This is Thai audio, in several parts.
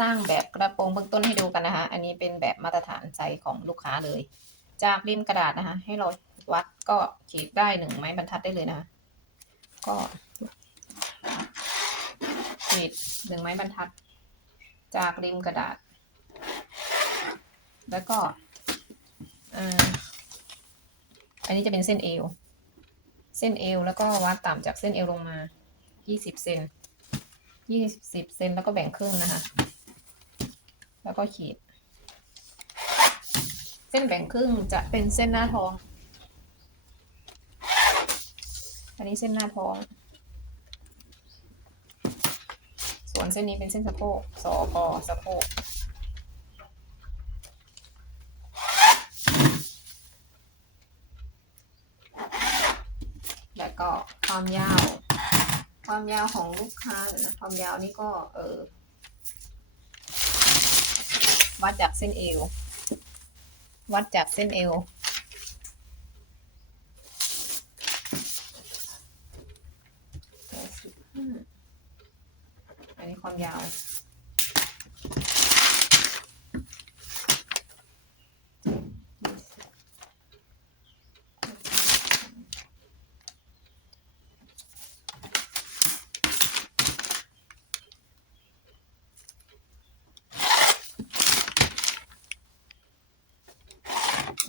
สร้างแบบกระโปรงเบื้องต้นให้ดูกันนะคะ อันนี้เป็นแบบมาตรฐานใจของลูกค้าเลย จากริมกระดาษนะคะ ให้เราวัดก็ขีดได้หนึ่งไม้บรรทัดได้เลยนะคะ ก็ขีดหนึ่งไม้บรรทัด จากริมกระดาษ แล้วก็อันนี้จะเป็นเส้นเอว เส้นเอวแล้วก็วัดต่ำจากเส้นเอวลงมา 20 เซน20 เซนแล้วก็แบ่งครึ่งนะคะ แล้วก็ขีด เส้นแบ่งครึ่งจะเป็นเส้นหน้าท้อง อันนี้เส้นหน้าท้อง ส่วนเส้นนี้เป็นเส้นสะโพกสอกอสะโพกแล้วก็ความยาว ความยาวของลูกค้าเดี๋ยนะความยาวนี่ก็เออ วัดจากเส้นเอว วัดจากเส้นเอว อันนี้ความยาว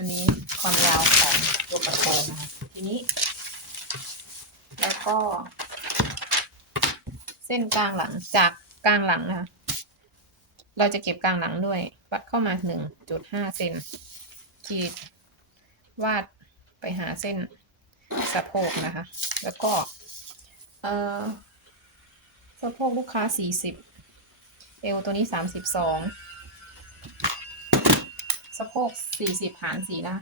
อันนี้ความยาวของตัวก ระโปรงทีนี้ แล้วก็ เส้นกลางหลังจากกลางหลังนะคะเราจะเก็บกลางหลังด้วย วัดเข้ามาหนึ่งจุดห้าเซนขีด วาดไปหาเส้นสะโพกนะคะ แล้วก็เออสะโพกลูกค้าสี่สิบเอวตัวนี้สามสิบสองสะโพกสี่สิบหารสี่นะ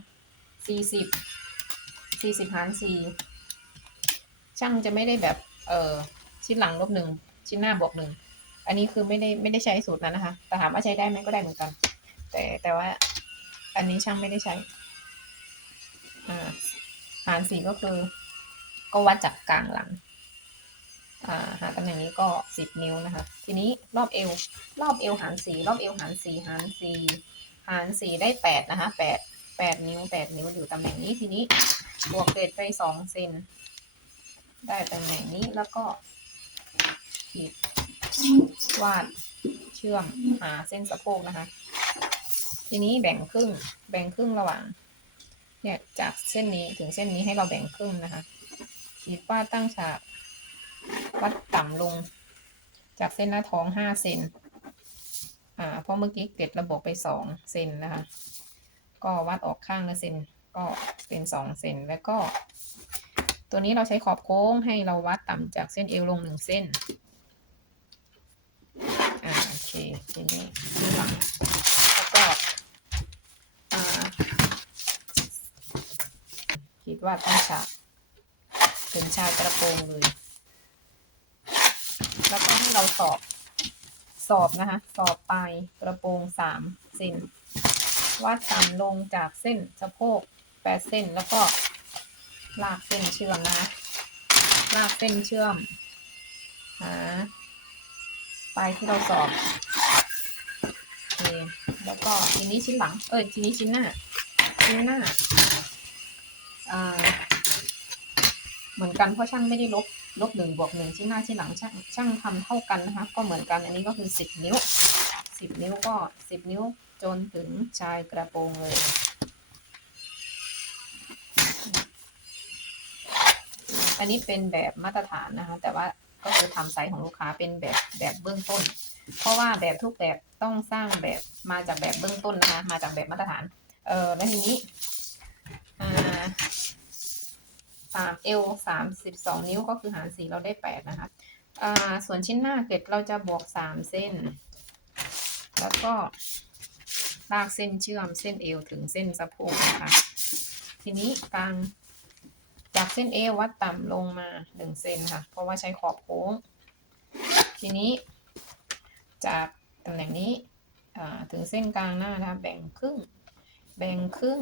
สี่สิบ สี่สิบหารสี่ช่างจะไม่ได้แบบ เออชิ้นหลังลบหนึ่งชิ้นหน้าบวกหนึ่งอันนี้คือไม่ได้ไม่ได้ใช้สูตรนั้นนะคะ แต่ถามว่าใช้ได้ไหมก็ได้เหมือนกัน แต่แต่ว่า อันนี้ช่างไม่ได้ใช้อ่าหารสี่ก็คือ ก็วัดจากกลางหลังอ่าหาตำแหน่งนี้ก็สิบนิ้วนะคะ ทีนี้รอบเอว รอบเอวหารสี่รอบเอวหารสี่หารสี่หารสี่ได้แปดนะคะแปด แปดนิ้วแปดนิ้วอยู่ตำแหน่งนี้ทีนี้บวกเกรดไปสองเซนได้ตำแหน่งนี้แล้วก็ขีดวาดเชื่อมหาเส้นสะโพกนะคะ ทีนี้แบ่งครึ่งแบ่งครึ่งระหว่าง เนี่ยจากเส้นนี้ถึงเส้นนี้ให้เราแบ่งครึ่งนะคะ ขีดวาดตั้งฉากวัดต่ำลง จากเส้นหน้าท้องห้าเซนอ่าเพราะเมื่อกี้เกร็ดระบบไปสองเซนนะคะ ก็วัดออกข้างละเซนก็เป็นสองเซนแล้วก็ ตัวนี้เราใช้ขอบโค้งให้เราวัดต่ำจากเส้นเอวลงหนึ่งเส้นอ่าโอเคทีนี้ทีหลังแล้วก็อ่าคิดว่าต้องฉากเป็นชายกระโปรงเลย แล้วก็ให้เราสอบสอบนะคะ สอบปลายกระโปรงสามเซน วัดต่ำลงจากเส้นสะโพกแปดเส้นแล้วก็ลากเส้นเชื่อมนะ ลากเส้นเชื่อมหาปลายที่เราสอบโอเคแล้วก็ทีนี้ชิ้นหลัง เอ้ยทีนี้ชิ้นหน้า ชิ้นหน้าอ่าเหมือนกันเพราะช่างไม่ได้ลบลบหนึ่งบวกหนึ่งชิ้นหน้าชิ้นหลังช่างช่างทำเท่ากันนะคะ ก็เหมือนกันอันนี้ก็คือสิบนิ้วสิบนิ้วก็สิบนิ้ว จนถึงชายกระโปรงเลยอันนี้เป็นแบบมาตรฐานนะคะ แต่ว่าก็คือทำไซส์ของลูกค้าเป็นแบบแบบเบื้องต้น เพราะว่าแบบทุกแบบต้องสร้างแบบมาจากแบบเบื้องต้นนะคะ มาจากแบบมาตรฐาน เออแล้วทีนี้สามเอลสามสิบสองนิ้วก็คือหารสี่เราได้แปดนะคะอ่าส่วนชิ้นหน้าเกล็ดเราจะบวกสามเส้น แล้วก็ ลากเส้นเชื่อมเส้นเอวถึงเส้นสะโพกนะคะ ทีนี้กลางจากเส้นเอววัดต่ำลงมาหนึ่งเซนค่ะ เพราะว่าใช้ขอบโค้ง ทีนี้ จากตำแหน่งนี้ถึงเส้นกลางหน้านะคะแบ่งครึ่ง แบ่งครึ่ง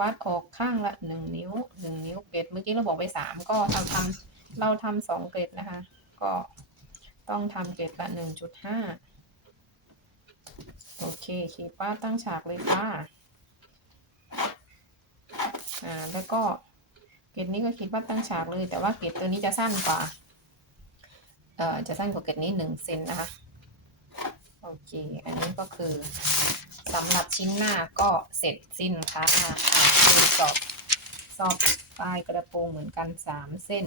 วัดออกข้างละหนึ่งนิ้วหนึ่งนิ้วเกรดเมื่อกี้เราบอกไปสามก็ทำทำเราทำสองเกรดนะคะ ก็ต้องทำเกรดละหนึ่งจุดห้า โอเคขีดป้าตั้งฉากเลยค่ะอ่าแล้วก็เกรดนี้ก็ขีดป้าตั้งฉากเลย แต่ว่าเกรดตัวนี้จะสั้นกว่าเอ่อจะสั้นกว่าเกรดนี้หนึ่งเซนนะคะโอเคอันนี้ก็คือสำหรับชิ้นหน้าก็เสร็จสิ้นค่ะอ่าคือสอบสอบปลายกระโปรงเหมือนกันสามเส้น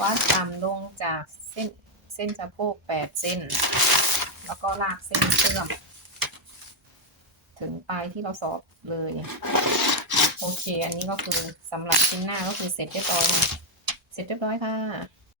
วัดต่ำลงจากเส้นเส้นสะโพกแปดเส้น แล้วก็ลากเส้นเชื่อม ถึงปลายที่เราสอบเลย โอเค อันนี้ก็คือสำหรับชิ้นหน้าก็คือเสร็จเรียบร้อยนะเสร็จเรียบร้อยค่ะ